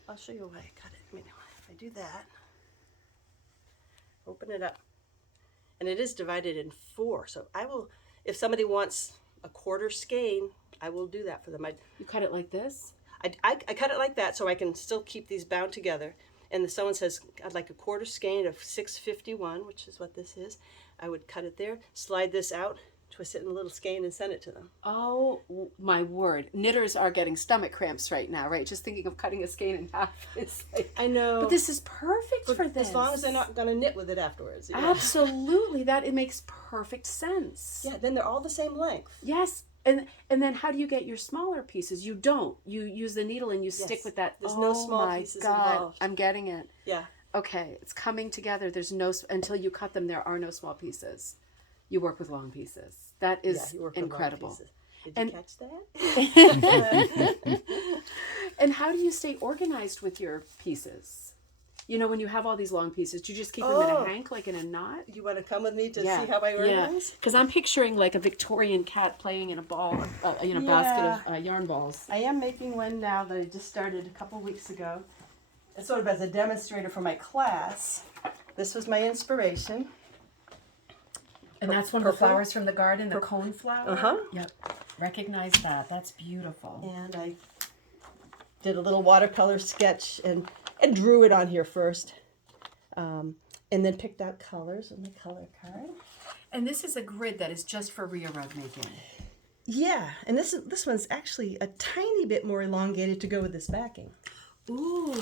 I'll show you why I cut it. I mean, if I do that, open it up, and it is divided in 4. So I will, if somebody wants a quarter skein, I will do that for them. You cut it like this? I cut it like that so I can still keep these bound together. And someone says, I'd like a quarter skein of 651, which is what this is. I would cut it there, slide this out, twist it in a little skein, and send it to them. Oh my word! Knitters are getting stomach cramps right now, right? Just thinking of cutting a skein in half. It's like, I know. but this is perfect for this. As long as they're not going to knit with it afterwards. You know? Absolutely, it makes perfect sense. Yeah, then they're all the same length. Yes, and then how do you get your smaller pieces? You don't. You use the needle and you stick Yes. with that. There's no small my pieces God, involved. I'm getting it. Yeah. Okay, it's coming together. There's no until you cut them. There are no small pieces. You work with long pieces. That is you work with long incredible. pieces. Did And- you catch that? And how do you stay organized with your pieces? You know, when you have all these long pieces, do you just keep them in a hank, like in a knot? You want to come with me to see how I organize? Because I'm picturing like a Victorian cat playing in a ball, basket of yarn balls. I am making one now that I just started a couple weeks ago. It's sort of as a demonstrator for my class. This was my inspiration. And that's one of the flowers from the garden, the cone flower? Uh-huh. Yep. Recognize that. That's beautiful. And I did a little watercolor sketch and drew it on here first. And then picked out colors on the color card. And this is a grid that is just for Rya rug making. Yeah, and this one's actually a tiny bit more elongated to go with this backing. Ooh,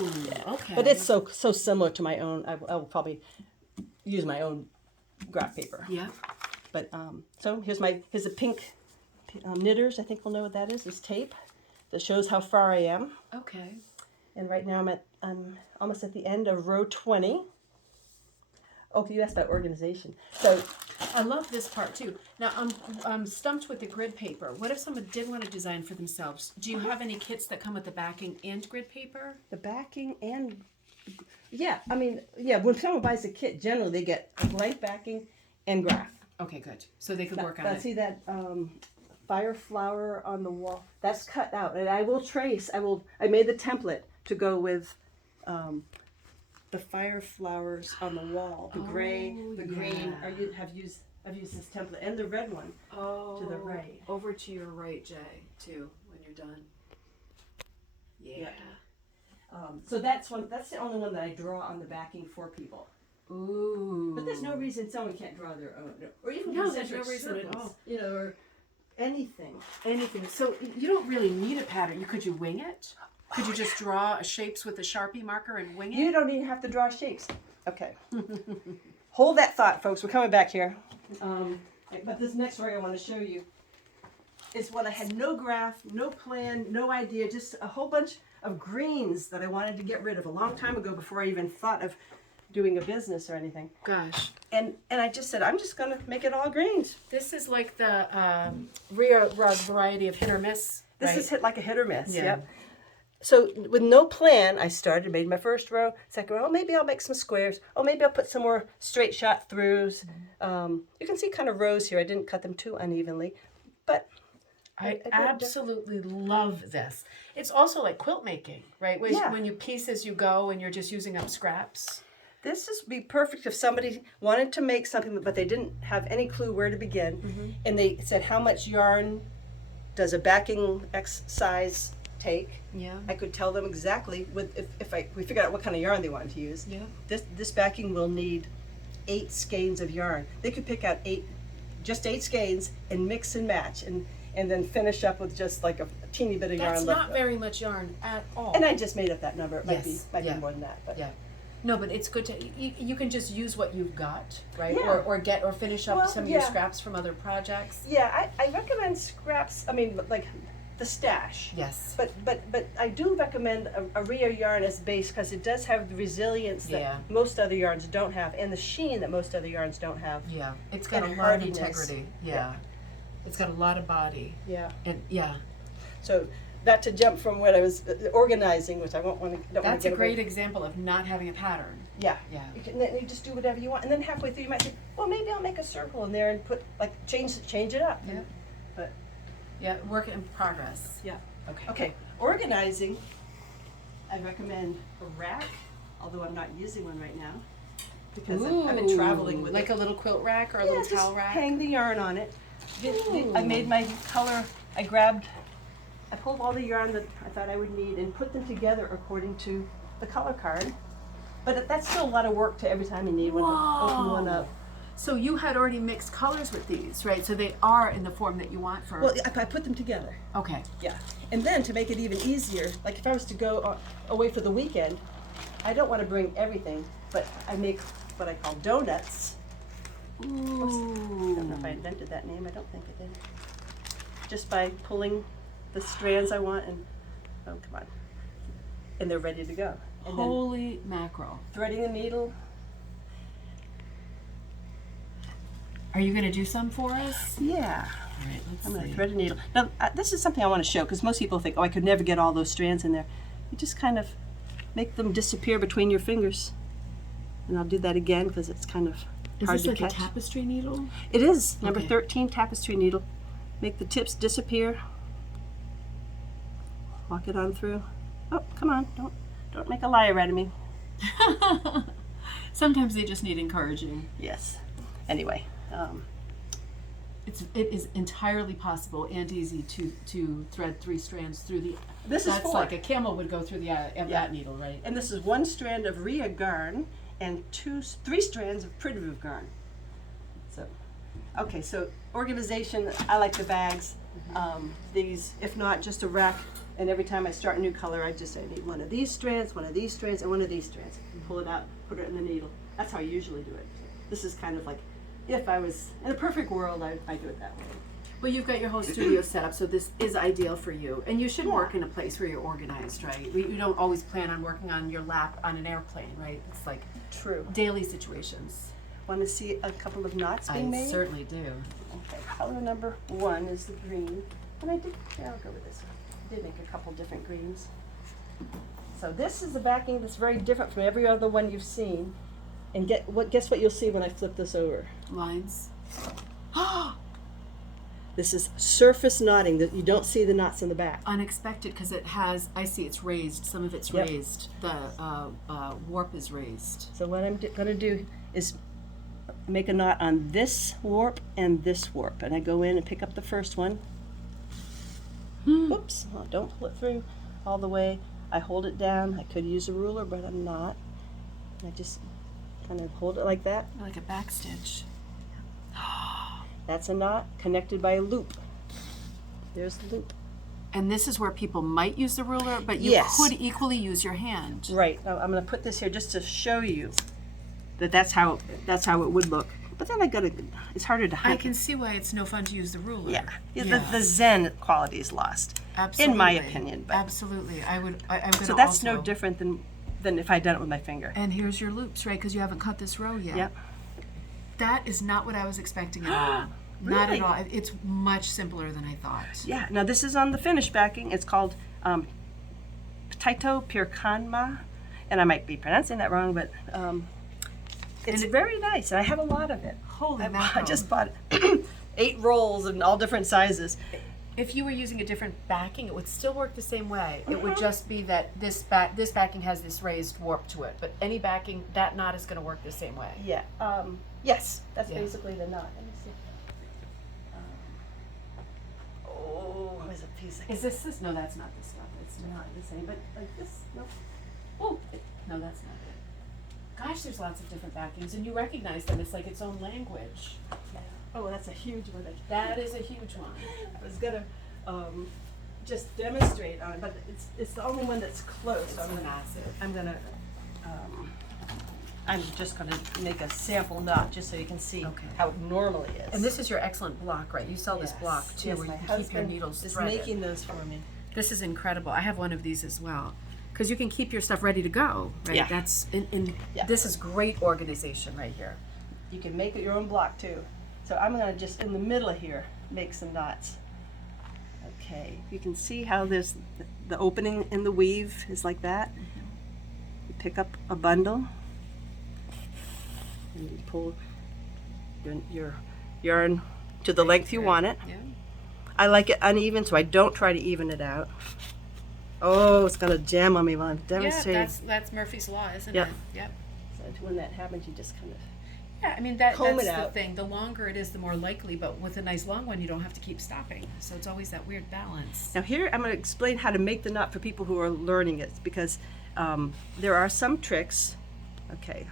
okay. But it's so similar to my own. I will probably use my own graph paper. Yeah. But so here's the pink knitters. I think we'll know what that is. This tape that shows how far I am. Okay. And right now I'm almost at the end of row 20. Oh, you asked about organization. So I love this part too. Now I'm stumped with the grid paper. What if someone did want to design for themselves? Do you have any kits that come with the backing and grid paper? the backing and when someone buys a kit, generally they get a blank backing and graph. Okay, good. So they could work on Now, it. see that fire flower on the wall? That's cut out, and I will trace. I made the template to go with the fire flowers on the wall. The gray, the green. I've used this template and the red one to the right. Over to your right, Jay, too, when you're done. Yeah. So that's the only one that I draw on the backing for people. Ooh. But there's no reason someone can't draw their own, or even No, there's concentric no reason at circles, all. or anything. Anything. So you don't really need a pattern. Could you wing it? Could you just draw shapes with a Sharpie marker and wing it? You don't even have to draw shapes. Okay. Hold that thought, folks. We're coming back here. But this next ring I want to show you is when I had no graph, no plan, no idea, just a whole bunch of greens that I wanted to get rid of a long time ago before I even thought of doing a business or anything. Gosh. And I just said, I'm just going to make it all greens. This is like the Rya rug variety of hit or miss. This is like a hit or miss. Yeah. Yep. So with no plan, I started, made my first row, second row. Oh, maybe I'll make some squares. Oh, maybe I'll put some more straight shot throughs. You can see kind of rows here. I didn't cut them too unevenly, but I absolutely love this. It's also like quilt making, right? When you piece as you go and you're just using up scraps. This would be perfect if somebody wanted to make something, but they didn't have any clue where to begin. And they said, how much yarn does a backing X size take? Yeah. I could tell them exactly if we figured out what kind of yarn they wanted to use. Yeah. This backing will need 8 skeins of yarn. They could pick out 8 skeins and mix and match and then finish up with just like a teeny bit of yarn That's left. not very much yarn at all. And I just made up that number. It might Yes. be more than that. But Yeah. No, but it's good to you can just use what you've got, right? Yeah. Or finish up Well, some of your yeah. scraps from other projects. yeah, I recommend scraps. I mean, like the stash. Yes. But I do recommend a Rya yarn as base because it does have the resilience that Yeah. most other yarns don't have, and the sheen that most other yarns don't have. Yeah. It's got a And lot of hardiness. integrity. Yeah. It's got a lot of body. Yeah. And yeah. So not to jump from what I was organizing, which I don't want to. That's a great example of not having a pattern. Yeah. Yeah. Then you just do whatever you want, and then halfway through you might think, well, maybe I'll make a circle in there and put change it up. Yeah. But Yeah, work in progress. yeah. Okay. Okay. Organizing. I recommend a rack, although I'm not using one right now because I've been traveling with like it. a little quilt rack or a Yeah, little just towel rack. hang the yarn on it. I Ooh. made my color. I pulled all the yarn that I thought I would need and put them together according to the color card. But that's still a lot of work to every time you need one to open one up. So you had already mixed colors with these, right? So they are in the form that you want for. Well, I put them together. Okay. Yeah. And then to make it even easier, like if I was to go away for the weekend, I don't want to bring everything, but I make what I call donuts. I don't know if I invented that name. I don't think I did. Just by pulling the strands I want and, oh, come on. And they're ready to go. And then Holy mackerel. threading the needle. Are you going to do some for us? Yeah. All right, let's I'm going to see. thread a needle. Now, this is something I want to show because most people think, oh, I could never get all those strands in there. You just kind of make them disappear between your fingers. And I'll do that again because it's kind of Is hard this to like catch. a tapestry needle? It is number Okay. 13 tapestry needle. Make the tips disappear. Walk it on through. Oh, come on! Don't make a liar out of me. Sometimes they just need encouraging. Yes. Anyway, It is entirely possible and easy to thread 3 strands through the. This is that's 4. like a camel would go through the of that needle, right? and this is 1 strand of Rya yarn and 3 strands of Pretty Move yarn. So, okay. So organization. I like the bags. These, if not, just a rack. And every time I start a new color, I need one of these strands, one of these strands, and one of these strands. Pull it out, put it in the needle. That's how I usually do it. This is kind of like, if I was in a perfect world, I do it that way. Well, you've got your whole studio set up, so this is ideal for you. And you should work in a place where you're organized, right? You don't always plan on working on your lap on an airplane, right? It's like True. daily situations. Want to see a couple of knots being I made? certainly do. Okay, color number 1 is the green. And I'll go with this one. I did make a couple different greens. So this is the backing that's very different from every other one you've seen. And guess what you'll see when I flip this over? Lines. This is surface knotting. That you don't see the knots in the back. Unexpected because it has, I see it's raised. Some of it's Yep. raised. The warp is raised. So what I'm going to do is make a knot on this warp and this warp. And I go in and pick up the first one. Oops, oh, don't pull it through all the way. I hold it down. I could use a ruler, but I'm not. I just kind of hold it like that. Like a back stitch. That's a knot connected by a loop. There's the loop. And this is where people might use the ruler, but you Yes. could equally use your hand. Right. Now, I'm going to put this here just to show you that that's how it would look. But then it's harder to I hunt. can see why it's no fun to use the ruler. Yeah. Yeah. The zen quality is lost, Absolutely. in my opinion. But, Absolutely. I'm gonna so that's also, no different than if I'd done it with my finger. And here's your loops, right? Because you haven't cut this row yet. Yep. That is not what I was expecting at all. Not Really? at all. It's much simpler than I thought. Yeah. Now this is on the finished backing. It's called Taito Pirkanma, and I might be pronouncing that wrong, but it's very nice, and I have a lot of it. Holy I mackerel. just bought 8 rolls in all different sizes. If you were using a different backing, it would still work the same way. It would just be that this backing has this raised warp to it, but any backing, that knot is going to work the same way. Yeah. Yes, that's Yeah. basically the knot. Let me see. Where's a piece? Is this? No, that's not this stuff. It's Not the same, but like this. Nope. Oh, no, that's not it. Gosh, there's lots of different backings, and you recognize them. It's like its own language. Yeah. Oh, that's a huge one. That is a huge one. I was gonna just demonstrate on it, but it's the only one that's close. So It's massive. I'm gonna I'm just going to make a sample knot just so you can see Okay. how it normally is. And this is your excellent block, right? You sell this block too, Yes, where my you can keep your husband needles is threaded. making those for me. This is incredible. I have one of these as well, because you can keep your stuff ready to go, right? Yeah. That's Yeah. This is great organization right here. You can make it your own block too. So I'm going to just in the middle of here make some knots. Okay, you can see how there's the opening in the weave is like that. You pick up a bundle and you pull your yarn to the length you want it. Yeah. I like it uneven, so I don't try to even it out. Oh, it's gonna jam on me while I'm demonstrating. Yeah, that's Murphy's Law, isn't Yep. it? Yep. So when that happens, you just kind of Yeah, I mean Comb that's it the out. thing. The longer it is, the more likely. But with a nice long one, you don't have to keep stopping. So it's always that weird balance. Now here I'm going to explain how to make the knot for people who are learning it, because there are some tricks. Okay,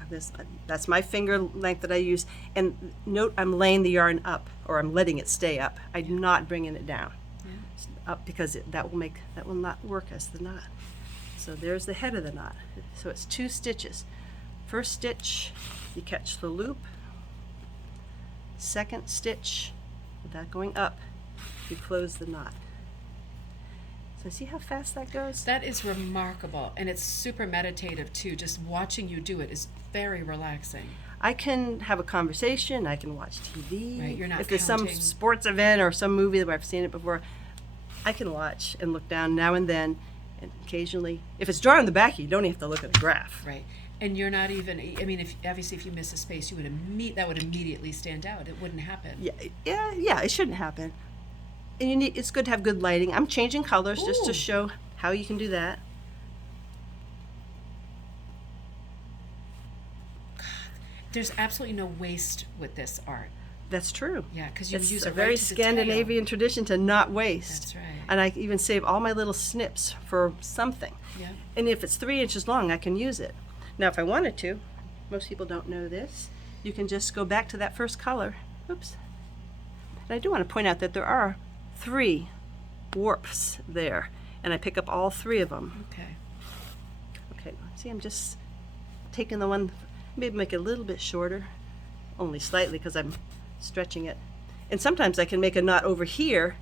that's my finger length that I use, and note I'm laying the yarn up, or I'm letting it stay up. I'm not bringing it down. It's up because that will not work as the knot. So there's the head of the knot. So it's 2 stitches. First stitch, you catch the loop. Second stitch, without going up, you close the knot. So see how fast that goes? That is remarkable, and it's super meditative too. Just watching you do it is very relaxing. I can have a conversation, I can watch TV. Right, you're not if there's counting. some sports event or some movie where I've seen it before, I can watch and look down now and then, and occasionally. If it's drawn on the back, you don't even have to look at a graph. Right. And you're not even. I mean, if obviously if you miss a space, you would that would immediately stand out. It wouldn't happen. Yeah, it shouldn't happen. And it's good to have good lighting. I'm changing colors just to Ooh. show how you can do that. There's absolutely no waste with this art. That's true. Yeah, because you It's use a it very right to the tail. Scandinavian tradition to not waste. That's right. And I even save all my little snips for something. Yeah. And if it's 3 inches long, I can use it. Now, if I wanted to, most people don't know this, you can just go back to that first color. Oops. And I do want to point out that there are 3 warps there, and I pick up all 3 of them. Okay. Okay, see, I'm just taking the one, maybe make it a little bit shorter, only slightly because I'm stretching it. And sometimes I can make a knot over here.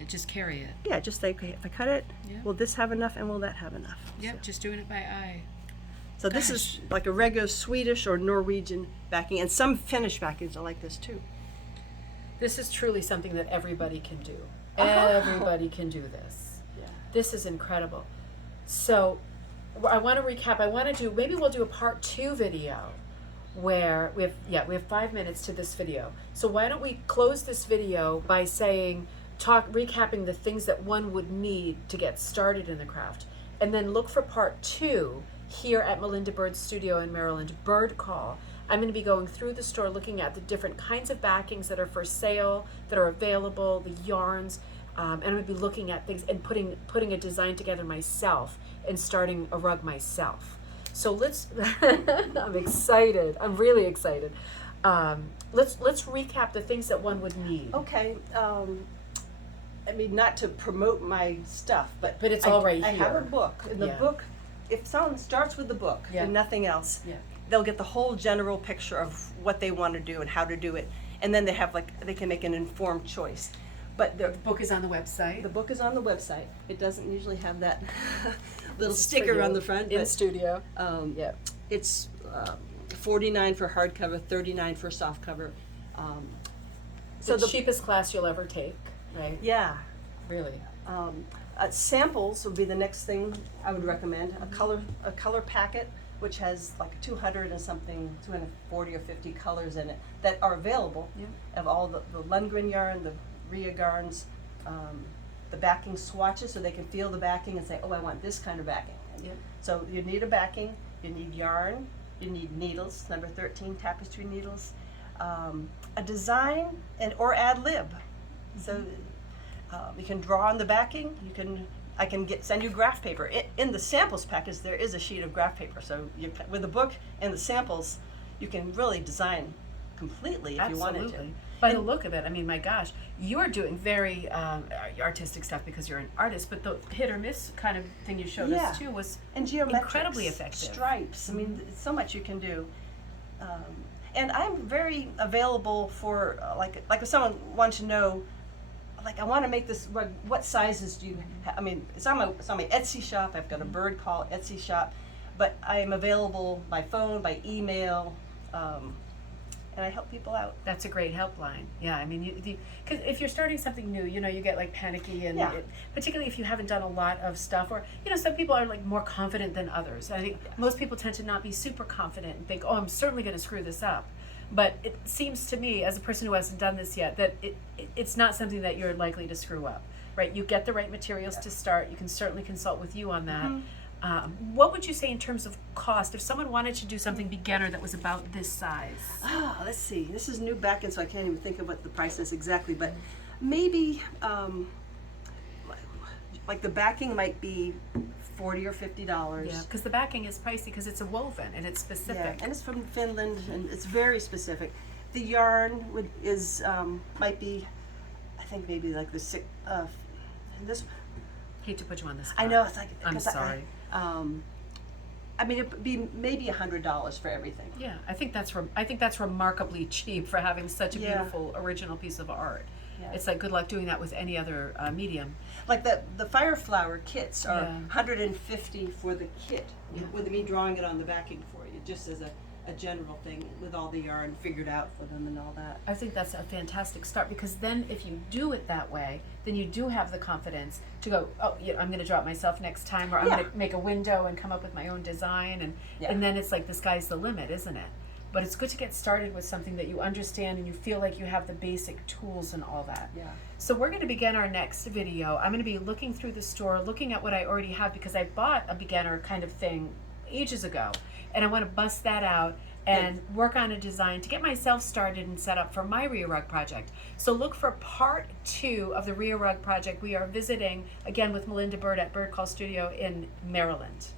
And just carry it. Yeah, just say, okay, if I cut it, Yeah. will this have enough and will that have enough? Yep. Just doing it by eye. So this is like a regular Swedish or Norwegian backing, and some Finnish backings are like this too. This is truly something that everybody can do. Everybody can do this. Yeah. This is incredible. So I want to recap. I want to do, maybe we'll do a part 2 video where we have 5 minutes to this video. So why don't we close this video by recapping the things that one would need to get started in the craft, and then look for part 2 here at Melinda Byrd Studio in Maryland, Byrdcall. I'm going to be going through the store looking at the different kinds of backings that are for sale, that are available, the yarns, and I'm going to be looking at things and putting a design together myself and starting a rug myself. So let's, I'm excited. I'm really excited. Let's recap the things that one would need. Okay. I mean, not to promote my stuff, but But it's all right I have a here. book. In the Yeah. book, if someone starts with the book Yeah. and nothing else, Yeah. they'll get the whole general picture of what they want to do and how to do it, and then they can make an informed choice. But the Book is on the website. book is on the website. It doesn't usually have that little This is for sticker on you the front, in but studio. Yeah. it's $49 for hardcover, $39 for softcover. So the cheapest class you'll ever take, right? Yeah. Really. Samples would be the next thing I would recommend. A color packet, which has like 200 and something, 240 or 50 colors in it that are available. Yeah. Of all the Lundgren yarn, the Rya yarns, the backing swatches, so they can feel the backing and say, oh, I want this kind of backing. Yeah. So you need a backing, you need yarn, you need needles, number 13 tapestry needles, a design or ad lib. So you can draw on the backing. I can send you graph paper. In the samples package, there is a sheet of graph paper. So with the book and the samples, you can really design completely if you wanted to. Absolutely. By the look of it, I mean, my gosh, you're doing very artistic stuff because you're an artist, but the hit or miss kind of thing you showed us too was and geometric incredibly effective. Stripes. I mean, so much you can do. And I'm very available for like if someone wants to know, like I want to make this rug. What sizes do you have? I mean, it's on my Etsy shop. I've got a Byrdcall Etsy shop, but I am available by phone, by email. And I help people out. That's a great helpline. Yeah, I mean, because if you're starting something new, you know, you get like panicky, and particularly if you haven't done a lot of stuff, or you know, some people are like more confident than others. I think most people tend to not be super confident and think, oh, I'm certainly going to screw this up. But it seems to me, as a person who hasn't done this yet, that it's not something that you're likely to screw up, right? You get the right materials to start. You can certainly consult with you on that. Mm-hmm. What would you say in terms of cost if someone wanted to do something beginner that was about this size? Oh, let's see. This is new back end, so I can't even think of what the price is exactly. But maybe like the backing might be $40 or $50. Yeah, because the backing is pricey because it's a woven and it's specific. Yeah, and it's from Finland, and it's very specific. The yarn is might be, I think maybe like the this. Hate to put you on this. I know, it's like, I'm sorry. I mean, it'd be maybe $100 for everything. Yeah, I think that's remarkably cheap for having such a beautiful original piece of art. Yeah. It's like good luck doing that with any other medium. Like the fire flower kits are $150 for the kit, with me drawing it on the backing for you, just as a general thing with all the yarn figured out for them and all that. I think that's a fantastic start, because then if you do it that way, then you do have the confidence to go, oh, yeah, I'm going to draw it myself next time, or I'm going to make a window and come up with my own design, and then it's like the sky's the limit, isn't it? But it's good to get started with something that you understand and you feel like you have the basic tools and all that. Yeah. So we're going to begin our next video. I'm going to be looking through the store, looking at what I already have, because I bought a beginner kind of thing ages ago, and I want to bust that out and work on a design to get myself started and set up for my Rya Rug project. So look for part 2 of the Rya Rug project. We are visiting again with Melinda Byrd at Byrdcall Studio in Maryland.